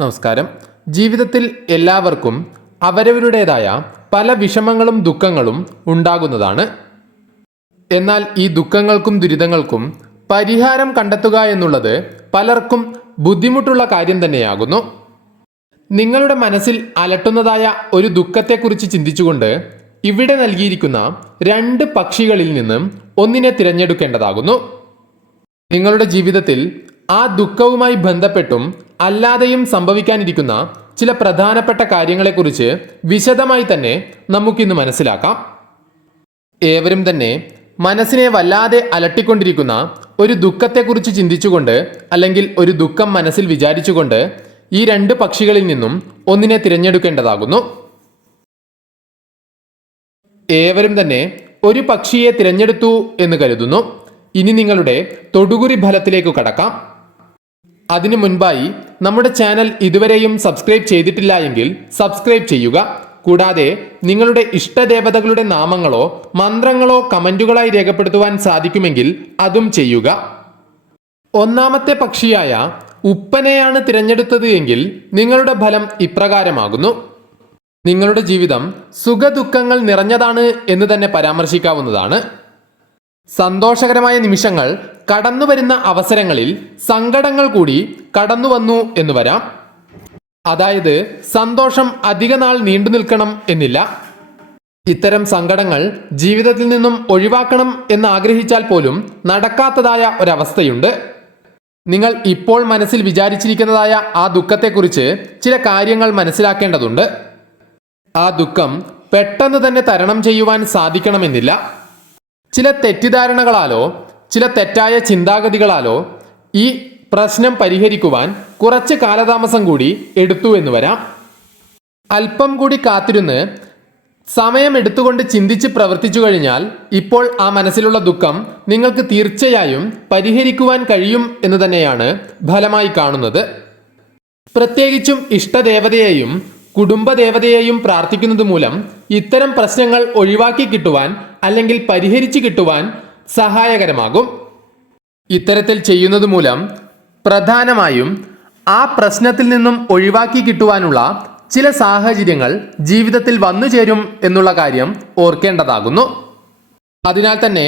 നമസ്കാരം. ജീവിതത്തിൽ എല്ലാവർക്കും അവരവരുടേതായ പല വിഷമങ്ങളും ദുഃഖങ്ങളും ഉണ്ടാകുന്നതാണ്. എന്നാൽ ഈ ദുഃഖങ്ങൾക്കും ദുരിതങ്ങൾക്കും പരിഹാരം കണ്ടെത്തുക എന്നുള്ളത് പലർക്കും ബുദ്ധിമുട്ടുള്ള കാര്യം തന്നെയാകുന്നു. നിങ്ങളുടെ മനസ്സിൽ അലട്ടുന്നതായ ഒരു ദുഃഖത്തെക്കുറിച്ച് ചിന്തിച്ചുകൊണ്ട് ഇവിടെ നൽകിയിരിക്കുന്ന രണ്ട് പക്ഷികളിൽ നിന്നും ഒന്നിനെ തിരഞ്ഞെടുക്കേണ്ടതാകുന്നു. നിങ്ങളുടെ ജീവിതത്തിൽ ആ ദുഃഖവുമായി ബന്ധപ്പെട്ടും അല്ലാതെയും സംഭവിക്കാനിരിക്കുന്ന ചില പ്രധാനപ്പെട്ട കാര്യങ്ങളെക്കുറിച്ച് വിശദമായി തന്നെ നമുക്കിന്ന് മനസ്സിലാക്കാം. ഏവരും തന്നെ മനസ്സിനെ വല്ലാതെ അലട്ടിക്കൊണ്ടിരിക്കുന്ന ഒരു ദുഃഖത്തെക്കുറിച്ച് ചിന്തിച്ചുകൊണ്ട് അല്ലെങ്കിൽ ഒരു ദുഃഖം മനസ്സിൽ വിചാരിച്ചുകൊണ്ട് ഈ രണ്ട് പക്ഷികളിൽ നിന്നും ഒന്നിനെ തിരഞ്ഞെടുക്കേണ്ടതാകുന്നു. ഏവരും തന്നെ ഒരു പക്ഷിയെ തിരഞ്ഞെടുത്തു എന്ന് കരുതുന്നു. ഇനി നിങ്ങളുടെ തൊടുകുറി ഫലത്തിലേക്ക് കടക്കാം. അതിനു മുൻപായി നമ്മുടെ ചാനൽ ഇതുവരെയും സബ്സ്ക്രൈബ് ചെയ്തിട്ടില്ല എങ്കിൽ സബ്സ്ക്രൈബ് ചെയ്യുക. കൂടാതെ നിങ്ങളുടെ ഇഷ്ടദേവതകളുടെ നാമങ്ങളോ മന്ത്രങ്ങളോ കമന്റുകളായി രേഖപ്പെടുത്തുവാൻ സാധിക്കുമെങ്കിൽ അതും ചെയ്യുക. ഒന്നാമത്തെ പക്ഷിയായ ഉപ്പനെയാണ് തിരഞ്ഞെടുത്തത് എങ്കിൽ നിങ്ങളുടെ ഫലം ഇപ്രകാരമാകുന്നു. നിങ്ങളുടെ ജീവിതം സുഖദുഃഖങ്ങൾ നിറഞ്ഞതാണ് എന്ന് തന്നെ പരാമർശിക്കാവുന്നതാണ്. സന്തോഷകരമായ നിമിഷങ്ങൾ കടന്നു വരുന്ന അവസരങ്ങളിൽ സങ്കടങ്ങൾ കൂടി കടന്നു വന്നു എന്ന് വരാം. അതായത് സന്തോഷം അധിക നാൾ നീണ്ടു നിൽക്കണം എന്നില്ല. ഇത്തരം സങ്കടങ്ങൾ ജീവിതത്തിൽ നിന്നും ഒഴിവാക്കണം എന്ന് ആഗ്രഹിച്ചാൽ പോലും നടക്കാത്തതായ ഒരവസ്ഥയുണ്ട്. നിങ്ങൾ ഇപ്പോൾ മനസ്സിൽ വിചാരിച്ചിരിക്കുന്നതായ ആ ദുഃഖത്തെക്കുറിച്ച് ചില കാര്യങ്ങൾ മനസ്സിലാക്കേണ്ടതുണ്ട്. ആ ദുഃഖം പെട്ടെന്ന് തന്നെ തരണം ചെയ്യുവാൻ സാധിക്കണമെന്നില്ല. ചില തെറ്റിദ്ധാരണകളാലോ ചില തെറ്റായ ചിന്താഗതികളാലോ ഈ പ്രശ്നം പരിഹരിക്കുവാൻ കുറച്ച് കാലതാമസം കൂടി എടുത്തു എന്ന് വരാം. അല്പം കൂടി കാത്തിരുന്ന് സമയം എടുത്തുകൊണ്ട് ചിന്തിച്ച് പ്രവർത്തിച്ചു കഴിഞ്ഞാൽ ഇപ്പോൾ ആ മനസ്സിലുള്ള ദുഃഖം നിങ്ങൾക്ക് തീർച്ചയായും പരിഹരിക്കുവാൻ കഴിയും എന്ന് തന്നെയാണ് ഫലമായി കാണുന്നത്. പ്രത്യേകിച്ചും ഇഷ്ടദേവതയെയും കുടുംബദേവതയെയും പ്രാർത്ഥിക്കുന്നത് മൂലം ഇത്തരം പ്രശ്നങ്ങൾ ഒഴിവാക്കി കിട്ടുവാൻ അല്ലെങ്കിൽ പരിഹരിച്ചു കിട്ടുവാൻ സഹായകരമാകും. ഇത്തരത്തിൽ ചെയ്യുന്നത് മൂലം പ്രധാനമായും ആ പ്രശ്നത്തിൽ നിന്നും ഒഴിവാക്കി കിട്ടുവാനുള്ള ചില സാഹചര്യങ്ങൾ ജീവിതത്തിൽ വന്നു ചേരും എന്നുള്ള കാര്യം ഓർക്കേണ്ടതാകുന്നു. അതിനാൽ തന്നെ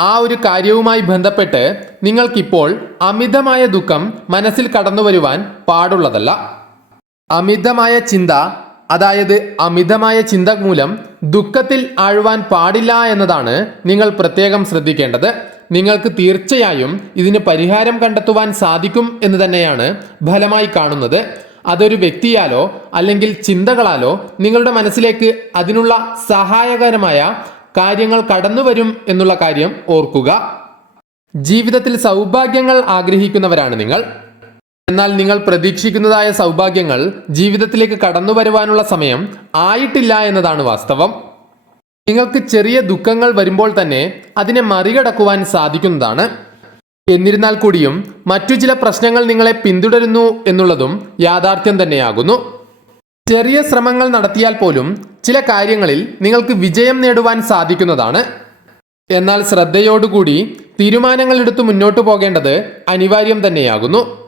ആ ഒരു കാര്യവുമായി ബന്ധപ്പെട്ട് നിങ്ങൾക്കിപ്പോൾ അമിതമായ ദുഃഖം മനസ്സിൽ കടന്നു വരുവാൻ പാടുള്ളതല്ല. അമിതമായ ചിന്ത അതായത് അമിതമായ ചിന്ത മൂലം ദുഃഖത്തിൽ ആഴുവാൻ പാടില്ല എന്നതാണ് നിങ്ങൾ പ്രത്യേകം ശ്രദ്ധിക്കേണ്ടത്. നിങ്ങൾക്ക് തീർച്ചയായും ഇതിന് പരിഹാരം കണ്ടെത്തുവാൻ സാധിക്കും എന്ന് തന്നെയാണ് ഫലമായി കാണുന്നത്. അതൊരു വ്യക്തിയാലോ അല്ലെങ്കിൽ ചിന്തകളാലോ നിങ്ങളുടെ മനസ്സിലേക്ക് അതിനുള്ള സഹായകരമായ കാര്യങ്ങൾ കടന്നു വരും എന്നുള്ള കാര്യം ഓർക്കുക. ജീവിതത്തിൽ സൗഭാഗ്യങ്ങൾ ആഗ്രഹിക്കുന്നവരാണ് നിങ്ങൾ. എന്നാൽ നിങ്ങൾ പ്രതീക്ഷിക്കുന്നതായ സൗഭാഗ്യങ്ങൾ ജീവിതത്തിലേക്ക് കടന്നു വരുവാനുള്ള സമയം ആയിട്ടില്ല എന്നതാണ് വാസ്തവം. നിങ്ങൾക്ക് ചെറിയ ദുഃഖങ്ങൾ വരുമ്പോൾ തന്നെ അതിനെ മറികടക്കുവാൻ സാധിക്കുന്നതാണ്. എന്നിരുന്നാൽ കൂടിയും മറ്റു ചില പ്രശ്നങ്ങൾ നിങ്ങളെ പിന്തുടരുന്നു എന്നുള്ളതും യാഥാർത്ഥ്യം തന്നെയാകുന്നു. ചെറിയ ശ്രമങ്ങൾ നടത്തിയാൽ പോലും ചില കാര്യങ്ങളിൽ നിങ്ങൾക്ക് വിജയം നേടുവാൻ സാധിക്കുന്നതാണ്. എന്നാൽ ശ്രദ്ധയോടുകൂടി തീരുമാനങ്ങൾ എടുത്ത് മുന്നോട്ട് പോകേണ്ടത് അനിവാര്യം തന്നെയാകുന്നു.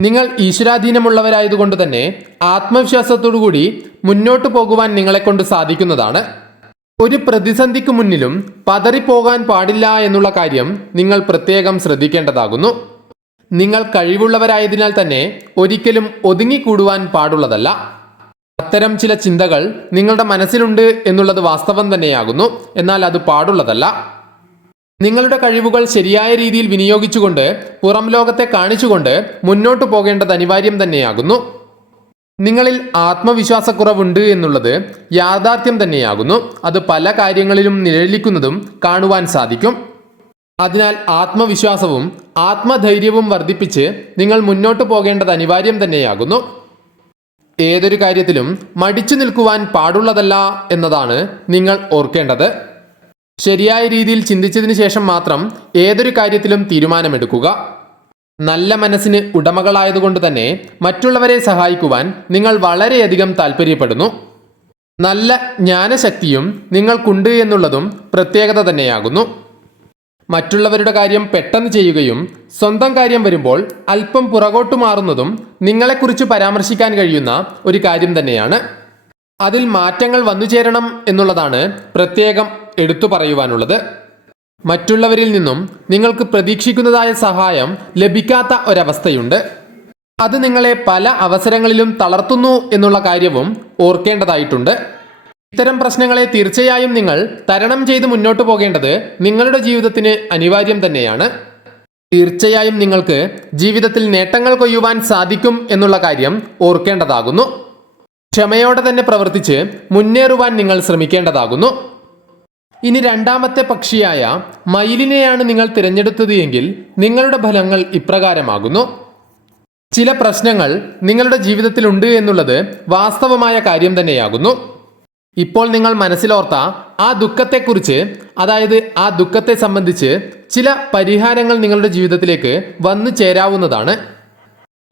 നിങ്ങൾ ഈശ്വരാധീനമുള്ളവരായതുകൊണ്ട് തന്നെ ആത്മവിശ്വാസത്തോടുകൂടി മുന്നോട്ട് പോകുവാൻ നിങ്ങളെ കൊണ്ട് സാധിക്കുന്നതാണ്. ഒരു പ്രതിസന്ധിക്ക് മുന്നിലും പതറിപ്പോകാൻ പാടില്ല എന്നുള്ള കാര്യം നിങ്ങൾ പ്രത്യേകം ശ്രദ്ധിക്കേണ്ടതാകുന്നു. നിങ്ങൾ കഴിവുള്ളവരായതിനാൽ തന്നെ ഒരിക്കലും ഒതുങ്ങിക്കൂടുവാൻ പാടുള്ളതല്ല. അത്തരം ചില ചിന്തകൾ നിങ്ങളുടെ മനസ്സിലുണ്ട് എന്നുള്ളത് വാസ്തവം തന്നെയാകുന്നു. എന്നാൽ അത് പാടുള്ളതല്ല. നിങ്ങളുടെ കഴിവുകൾ ശരിയായ രീതിയിൽ വിനിയോഗിച്ചുകൊണ്ട് പുറം ലോകത്തെ കാണിച്ചുകൊണ്ട് മുന്നോട്ട് പോകേണ്ടത് അനിവാര്യം തന്നെയാകുന്നു. നിങ്ങളിൽ ആത്മവിശ്വാസക്കുറവുണ്ട് എന്നുള്ളത് യാഥാർത്ഥ്യം തന്നെയാകുന്നു. അത് പല കാര്യങ്ങളിലും നിഴലിക്കുന്നതും കാണുവാൻ സാധിക്കും. അതിനാൽ ആത്മവിശ്വാസവും ആത്മധൈര്യവും വർദ്ധിപ്പിച്ച് നിങ്ങൾ മുന്നോട്ട് പോകേണ്ടത് അനിവാര്യം തന്നെയാകുന്നു. ഏതൊരു കാര്യത്തിലും മടിച്ചു നിൽക്കുവാൻ പാടുള്ളതല്ല എന്നതാണ് നിങ്ങൾ ഓർക്കേണ്ടത്. ശരിയായ രീതിയിൽ ചിന്തിച്ചതിന് ശേഷം മാത്രം ഏതൊരു കാര്യത്തിലും തീരുമാനമെടുക്കുക. നല്ല മനസ്സിന് ഉടമകളായതുകൊണ്ട് തന്നെ മറ്റുള്ളവരെ സഹായിക്കുവാൻ നിങ്ങൾ വളരെയധികം താല്പര്യപ്പെടുന്നു നല്ല ജ്ഞാനശക്തിയും നിങ്ങൾക്കുണ്ട് എന്നുള്ളതും പ്രത്യേകത തന്നെയാകുന്നു. മറ്റുള്ളവരുടെ കാര്യം പെട്ടെന്ന് ചെയ്യുകയും സ്വന്തം കാര്യം വരുമ്പോൾ അല്പം പുറകോട്ട് മാറുന്നതും നിങ്ങളെക്കുറിച്ച് പരാമർശിക്കാൻ കഴിയുന്ന ഒരു കാര്യം തന്നെയാണ്. അതിൽ മാറ്റങ്ങൾ വന്നു ചേരണം എന്നുള്ളതാണ് പ്രത്യേകം എടുത്തു പറയുവാനുള്ളത്. മറ്റുള്ളവരിൽ നിന്നും നിങ്ങൾക്ക് പ്രതീക്ഷിക്കുന്നതായ സഹായം ലഭിക്കാത്ത ഒരവസ്ഥയുണ്ട്. അത് നിങ്ങളെ പല അവസരങ്ങളിലും തളർത്തുന്നു എന്നുള്ള കാര്യവും ഓർക്കേണ്ടതായിട്ടുണ്ട്. ഇത്തരം പ്രശ്നങ്ങളെ തീർച്ചയായും നിങ്ങൾ തരണം ചെയ്ത് മുന്നോട്ട് പോകേണ്ടത് നിങ്ങളുടെ ജീവിതത്തിന് അനിവാര്യം തന്നെയാണ്. തീർച്ചയായും നിങ്ങൾക്ക് ജീവിതത്തിൽ നേട്ടങ്ങൾ കൊയ്യുവാൻ സാധിക്കും എന്നുള്ള കാര്യം ഓർക്കേണ്ടതാകുന്നു. ക്ഷമയോടെ തന്നെ പ്രവർത്തിച്ച് മുന്നേറുവാൻ നിങ്ങൾ ശ്രമിക്കേണ്ടതാകുന്നു. ഇനി രണ്ടാമത്തെ പക്ഷിയായ മയിലിനെയാണ് നിങ്ങൾ തിരഞ്ഞെടുത്തത് എങ്കിൽ നിങ്ങളുടെ ഫലങ്ങൾ ഇപ്രകാരമാകുന്നു. ചില പ്രശ്നങ്ങൾ നിങ്ങളുടെ ജീവിതത്തിൽ ഉണ്ട് എന്നുള്ളത് വാസ്തവമായ കാര്യം തന്നെയാകുന്നു. ഇപ്പോൾ നിങ്ങൾ മനസ്സിലോർത്ത ആ ദുഃഖത്തെക്കുറിച്ച് അതായത് ആ ദുഃഖത്തെ സംബന്ധിച്ച് ചില പരിഹാരങ്ങൾ നിങ്ങളുടെ ജീവിതത്തിലേക്ക് വന്നു ചേരാവുന്നതാണ്.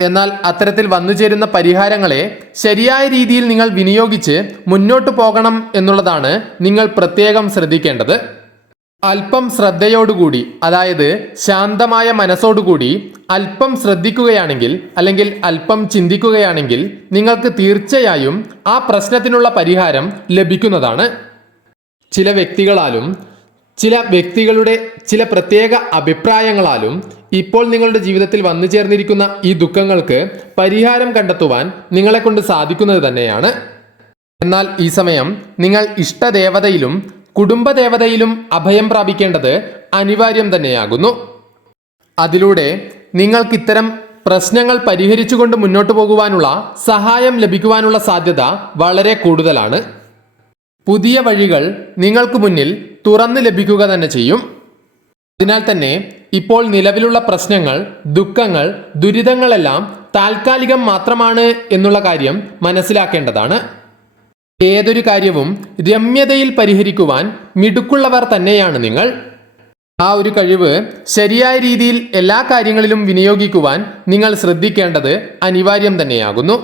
എന്നാൽ അത്തരത്തിൽ വന്നു ചേരുന്ന പരിഹാരങ്ങളെ ശരിയായ രീതിയിൽ നിങ്ങൾ വിനിയോഗിച്ച് മുന്നോട്ടു പോകണം എന്നുള്ളതാണ് നിങ്ങൾ പ്രത്യേകം ശ്രദ്ധിക്കേണ്ടത്. അല്പം ശ്രദ്ധയോടുകൂടി അതായത് ശാന്തമായ മനസ്സോടുകൂടി അല്പം ശ്രദ്ധിക്കുകയാണെങ്കിൽ അല്ലെങ്കിൽ അല്പം ചിന്തിക്കുകയാണെങ്കിൽ നിങ്ങൾക്ക് തീർച്ചയായും ആ പ്രശ്നത്തിനുള്ള പരിഹാരം ലഭിക്കുന്നതാണ്. ചില വ്യക്തികളാലും ചില വ്യക്തികളുടെ ചില പ്രത്യേക അഭിപ്രായങ്ങളാലും ഇപ്പോൾ നിങ്ങളുടെ ജീവിതത്തിൽ വന്നു ചേർന്നിരിക്കുന്ന ഈ ദുഃഖങ്ങൾക്ക് പരിഹാരം കണ്ടെത്തുവാൻ നിങ്ങളെ കൊണ്ട് സാധിക്കുന്നത് തന്നെയാണ്. എന്നാൽ ഈ സമയം നിങ്ങൾ ഇഷ്ടദേവതയിലും കുടുംബദേവതയിലും അഭയം പ്രാപിക്കേണ്ടത് അനിവാര്യം തന്നെയാകുന്നു. അതിലൂടെ നിങ്ങൾക്ക് ഇത്തരം പ്രശ്നങ്ങൾ പരിഹരിച്ചുകൊണ്ട് മുന്നോട്ട് പോകുവാനുള്ള സഹായം ലഭിക്കുവാനുള്ള സാധ്യത വളരെ കൂടുതലാണ്. പുതിയ വഴികൾ നിങ്ങൾക്ക് മുന്നിൽ തുറന്നു ലഭിക്കുക തന്നെ ചെയ്യും. അതിനാൽ തന്നെ ഇപ്പോൾ നിലവിലുള്ള പ്രശ്നങ്ങൾ ദുഃഖങ്ങൾ ദുരിതങ്ങളെല്ലാം താൽക്കാലികം മാത്രമാണ് എന്നുള്ള കാര്യം മനസ്സിലാക്കേണ്ടതാണ്. ഏതൊരു കാര്യവും രമ്യതയിൽ പരിഹരിക്കുവാൻ മിടുക്കുള്ളവർ തന്നെയാണ് നിങ്ങൾ. ആ ഒരു കഴിവ് ശരിയായ രീതിയിൽ എല്ലാ കാര്യങ്ങളിലും വിനിയോഗിക്കുവാൻ നിങ്ങൾ ശ്രദ്ധിക്കേണ്ടത് അനിവാര്യം തന്നെയാകുന്നു.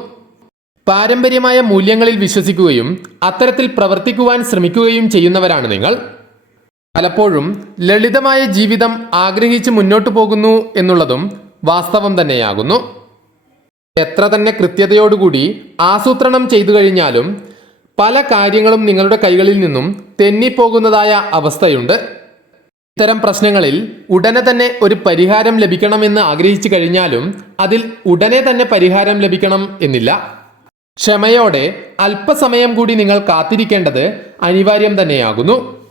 പാരമ്പര്യമായ മൂല്യങ്ങളിൽ വിശ്വസിക്കുകയും അത്തരത്തിൽ പ്രവർത്തിക്കുവാൻ ശ്രമിക്കുകയും ചെയ്യുന്നവരാണ് നിങ്ങൾ. പലപ്പോഴും ലളിതമായ ജീവിതം ആഗ്രഹിച്ച് മുന്നോട്ടു പോകുന്നു എന്നുള്ളതും വാസ്തവം തന്നെയാകുന്നു. എത്ര തന്നെ കൃത്യതയോടുകൂടി ആസൂത്രണം ചെയ്തു കഴിഞ്ഞാലും പല കാര്യങ്ങളും നിങ്ങളുടെ കൈകളിൽ നിന്നും തെന്നിപ്പോകുന്നതായ അവസ്ഥയുണ്ട്. ഇത്തരം പ്രശ്നങ്ങളിൽ ഉടനെ തന്നെ ഒരു പരിഹാരം ലഭിക്കണമെന്ന് ആഗ്രഹിച്ചു കഴിഞ്ഞാലും അതിൽ ഉടനെ തന്നെ പരിഹാരം ലഭിക്കണം എന്നില്ല. ക്ഷമയോടെ അല്പസമയം കൂടി നിങ്ങൾ കാത്തിരിക്കേണ്ടത് അനിവാര്യം തന്നെയാകുന്നു.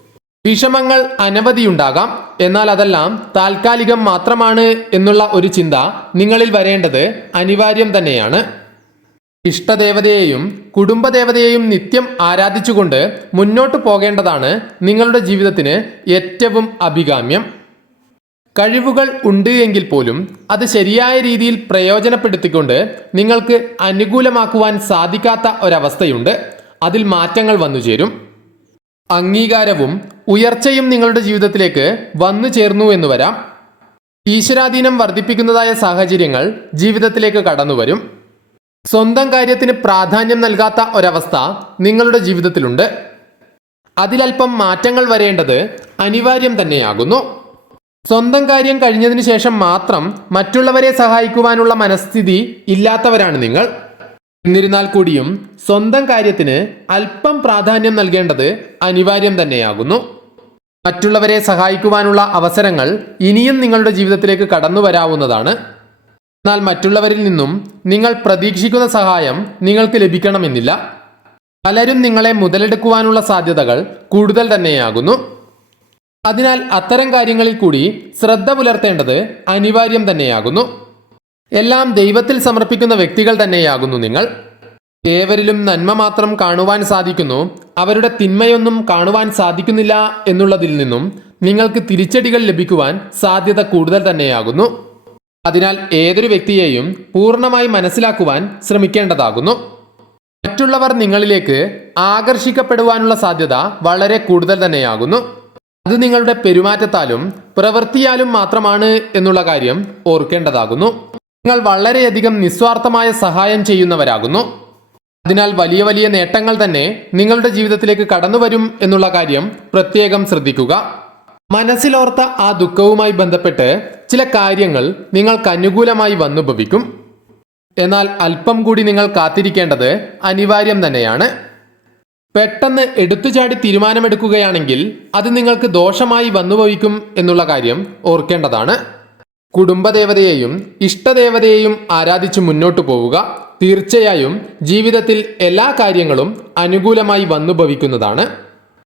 വിഷമങ്ങൾ അനവധിയുണ്ടാകാം. എന്നാൽ അതെല്ലാം താൽക്കാലികം മാത്രമാണ് എന്നുള്ള ഒരു ചിന്ത നിങ്ങളിൽ വരേണ്ടത് അനിവാര്യം തന്നെയാണ്. ഇഷ്ടദേവതയെയും കുടുംബദേവതയെയും നിത്യം ആരാധിച്ചുകൊണ്ട് മുന്നോട്ട് പോകേണ്ടതാണ് നിങ്ങളുടെ ജീവിതത്തിന് ഏറ്റവും അഭികാമ്യം. കഴിവുകൾ ഉണ്ട് എങ്കിൽ പോലും അത് ശരിയായ രീതിയിൽ പ്രയോജനപ്പെടുത്തിക്കൊണ്ട് നിങ്ങൾക്ക് അനുകൂലമാക്കുവാൻ സാധിക്കാത്ത ഒരവസ്ഥയുണ്ട്. അതിൽ മാറ്റങ്ങൾ വന്നു ചേരും അംഗീകാരവും ഉയർച്ചയും നിങ്ങളുടെ ജീവിതത്തിലേക്ക് വന്നു ചേർന്നു എന്ന് വരാം. ഈശ്വരാധീനം വർദ്ധിപ്പിക്കുന്നതായ സാഹചര്യങ്ങൾ ജീവിതത്തിലേക്ക് കടന്നു വരും. സ്വന്തം കാര്യത്തിന് പ്രാധാന്യം നൽകാത്ത ഒരവസ്ഥ നിങ്ങളുടെ ജീവിതത്തിലുണ്ട്. അതിലൽപ്പം മാറ്റങ്ങൾ വരേണ്ടത് അനിവാര്യം തന്നെയാകുന്നു. സ്വന്തം കാര്യം കഴിഞ്ഞതിന് ശേഷം മാത്രം മറ്റുള്ളവരെ സഹായിക്കുവാനുള്ള മനസ്ഥിതി ഇല്ലാത്തവരാണ് നിങ്ങൾ. എന്നിരുന്നാൽ കൂടിയും സ്വന്തം കാര്യത്തിന് അല്പം പ്രാധാന്യം നൽകേണ്ടത് അനിവാര്യം തന്നെയാകുന്നു. മറ്റുള്ളവരെ സഹായിക്കുവാനുള്ള അവസരങ്ങൾ ഇനിയും നിങ്ങളുടെ ജീവിതത്തിലേക്ക് കടന്നു വരാവുന്നതാണ്. എന്നാൽ മറ്റുള്ളവരിൽ നിന്നും നിങ്ങൾ പ്രതീക്ഷിക്കുന്ന സഹായം നിങ്ങൾക്ക് ലഭിക്കണമെന്നില്ല. പലരും നിങ്ങളെ മുതലെടുക്കുവാനുള്ള സാധ്യതകൾ കൂടുതൽ തന്നെയാകുന്നു. അതിനാൽ അത്തരം കാര്യങ്ങളിൽ കൂടി ശ്രദ്ധ പുലർത്തേണ്ടത് അനിവാര്യം തന്നെയാകുന്നു. എല്ലാം ദൈവത്തിൽ സമർപ്പിക്കുന്ന വ്യക്തികൾ തന്നെയാകുന്നു നിങ്ങൾ. ഏവരിലും നന്മ മാത്രം കാണുവാൻ സാധിക്കുന്നു. അവരുടെ തിന്മയൊന്നും കാണുവാൻ സാധിക്കുന്നില്ല എന്നുള്ളതിൽ നിന്നും നിങ്ങൾക്ക് തിരിച്ചടികൾ ലഭിക്കുവാൻ സാധ്യത കൂടുതൽ തന്നെയാകുന്നു. അതിനാൽ ഏതൊരു വ്യക്തിയെയും പൂർണമായി മനസ്സിലാക്കുവാൻ ശ്രമിക്കേണ്ടതാകുന്നു. മറ്റുള്ളവർ നിങ്ങളിലേക്ക് ആകർഷിക്കപ്പെടുവാനുള്ള സാധ്യത വളരെ കൂടുതൽ തന്നെയാകുന്നു. അത് നിങ്ങളുടെ പെരുമാറ്റത്താലും പ്രവൃത്തിയാലും മാത്രമാണ് എന്നുള്ള കാര്യം ഓർക്കേണ്ടതാകുന്നു. നിങ്ങൾ വളരെയധികം നിസ്വാർത്ഥമായ സഹായം ചെയ്യുന്നവരാകുന്നു. അതിനാൽ വലിയ വലിയ നേട്ടങ്ങൾ തന്നെ നിങ്ങളുടെ ജീവിതത്തിലേക്ക് കടന്നു വരും എന്നുള്ള കാര്യം പ്രത്യേകം ശ്രദ്ധിക്കുക. മനസ്സിലോർത്ത ആ ദുഃഖവുമായി ബന്ധപ്പെട്ട് ചില കാര്യങ്ങൾ നിങ്ങൾക്ക് അനുകൂലമായി വന്നുഭവിക്കും. എന്നാൽ അല്പം കൂടി നിങ്ങൾ കാത്തിരിക്കേണ്ടത് അനിവാര്യം തന്നെയാണ്. പെട്ടെന്ന് എടുത്തുചാടി തീരുമാനമെടുക്കുകയാണെങ്കിൽ അത് നിങ്ങൾക്ക് ദോഷമായി വന്നുഭവിക്കും എന്നുള്ള കാര്യം ഓർക്കേണ്ടതാണ്. കുടുംബദേവതയെയും ഇഷ്ടദേവതയെയും ആരാധിച്ചു മുന്നോട്ടു പോവുക തീർച്ചയായും ജീവിതത്തിൽ എല്ലാ കാര്യങ്ങളും അനുകൂലമായി വന്നു ഭവിക്കുന്നതാണ്